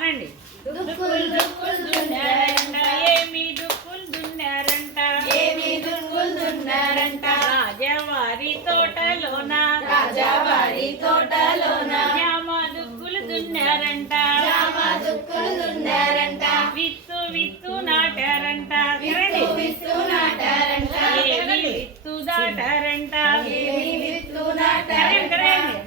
అనండి. దుక్కులు దుక్కులు దున్నారంట, ఏమి దుక్కులు దున్నారంట, ఏమి దుక్కులు దున్నారంట, రాజావారి తోటలోన, రాజావారి తోటలోన, జామ దుక్కులు దున్నారంట, జామ దుక్కులు దున్నారంట, విత్తు విత్తు నాటారంట, విత్తు విత్తు నాటారంట, ఏమి విత్తు దాటారంట, ఏమి విత్తు నాటారంట,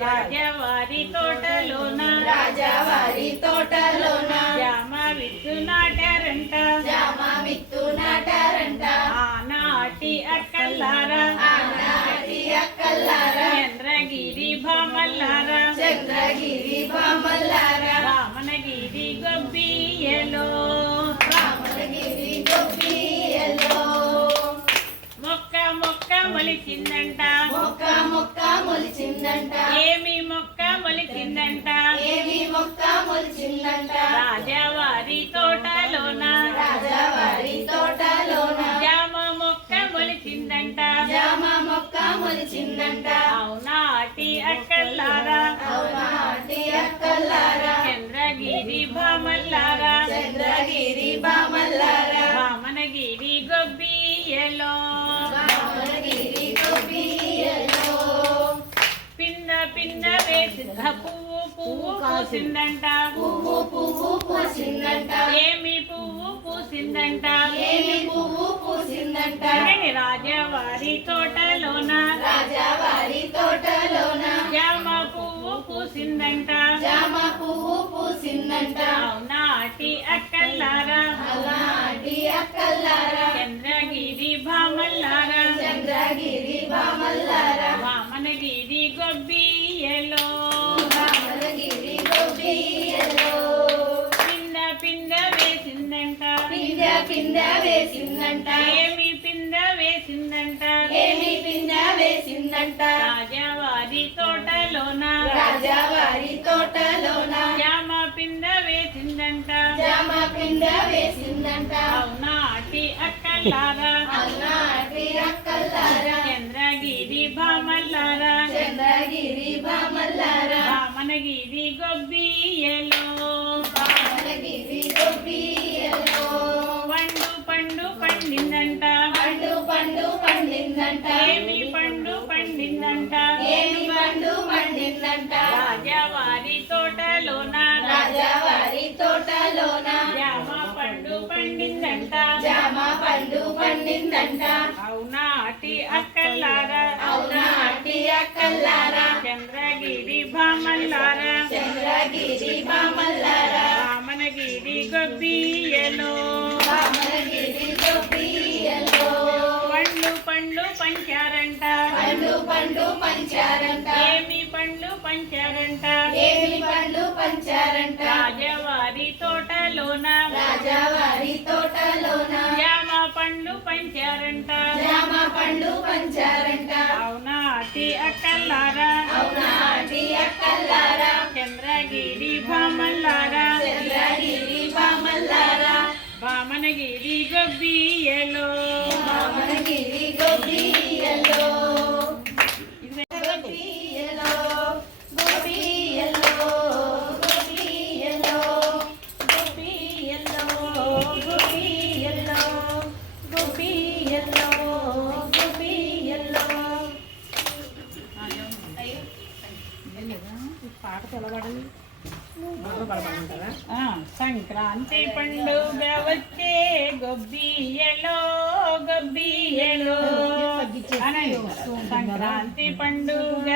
రాజావారి తోటలోన, రాజావారి తోటలోన, జామ విత్తు నాటారంట, జామ విత్తు నాటారంట, ఆనాటి అక్కల్లారా, ఆనాటి అక్కల్లారా, చంద్రగిరి భామల్లారా, చంద్రగిరి భామల్లారా, వామనగిరి గొబ్బియలో, రామగిరి గొబ్బియలో, మొక్క మొక్క మొలిచిందంట, మొక్క మొక్క మొలిచిందంట, ఏమి మొక్క మొలిచిందంట, ఏమి మొక్క మొలిచిందంట, రాజావారి తోటలోన, రాజావారి తోటలోన, జామ మొక్క మొలిచిందంట, జామ మొక్క మొలిచిందంట, అవునాటి అక్కల్లారా, అవునాటి అక్కల్లారా, చంద్రగిరి భామల్లారా, చంద్రగిరి భామల్లారా, వామనగిరి గొబ్బియలో, రామగిరి గొబ్బియలో, పింద పింద వేసింద పువ్వు పువ్వు పూసిందంట, పువ్వు పువ్వు పూసిందంట, ఏమి పువ్వు పూసిందంట, ఏమి పువ్వు పూసిందంట, రాజావారి తోటలోన, రాజావారి తోటలోన, జామ పువ్వు పూసిందంట, జామ పువ్వు పూసిందంట, అవునాటి అక్కల్లారా, అలాంటి అక్కల్లారా, చంద్రగిరి భామల్లారా, చంద్రగిరి భామల్లారా, వామనగిరి గొబ్బియలో, రామగిరి గొబ్బియలో, పింద పింద వేసిందంట, పిండ పిండ వేసిందంట, ఏమి పింద వేసిందంట, ఏమి పిండ వేసిందంట, రాజావారి తోటలోన, రాజావారి తోటలోన, జామ పింద వేసిందంట, జామ పిండ వేసిందంట, అవునాటి అక్కల్లారా, అలాంటి అక్కల్లారా, చంద్రగిరి భామల్లారా, చంద్రగిరి భామల్లారా, వామనగిరి గొబ్బియలో, రామగిరి గొబ్బియలో, పండు పండు పండిందంట, పండు పండు పండిందంట, ఏమి పండు పండిందంట, ఏమి పండు పండిందంట, రాజావారి తోటలోన, రాజావారి తోటలోన, జామ పండు పండిందంట, జామ పండు పండిందంట, అవునాటి అక్కల్లారా, అవునాటి అక్కల్లారా, చంద్రగిరి భామల్లారా, చంద్రగిరి భామల్లారా, వామనగిరి గొబ్బియలో, రామగిరి గొబ్బియలో, పండ్లు పండ్లు పంచారంట, పండు పండు పంచారంట, ఏమి పండ్లు పంచారంట, ఏమి పండు పంచారంట, రాజావారి తోటలోన, రాజావారి తోటలోన, జామ పండ్లు పంచారంట, జామ పండు పంచారంట, అవునాటి అక్కల్లారా, అవునాటి అక్కల్లారా, చంద్రగిరి భామల్లారా, చంద్రగిరి భామల్లారా, వామనగిరి గొబ్బియలో, రామగిరి గొబ్బియలో, గొబ్బియలో, గొబ్బియలో, గొబ్బియలో, గొబ్బియలో, గొబ్బియలో, గొబ్బియలో, గొబ్బియలో. పాట తెలబడాలి. సంక్రాంతి పండుగ వచ్చే గొబ్బియలో గొబ్బియలో అనండి. సంక్రాంతి పండుగ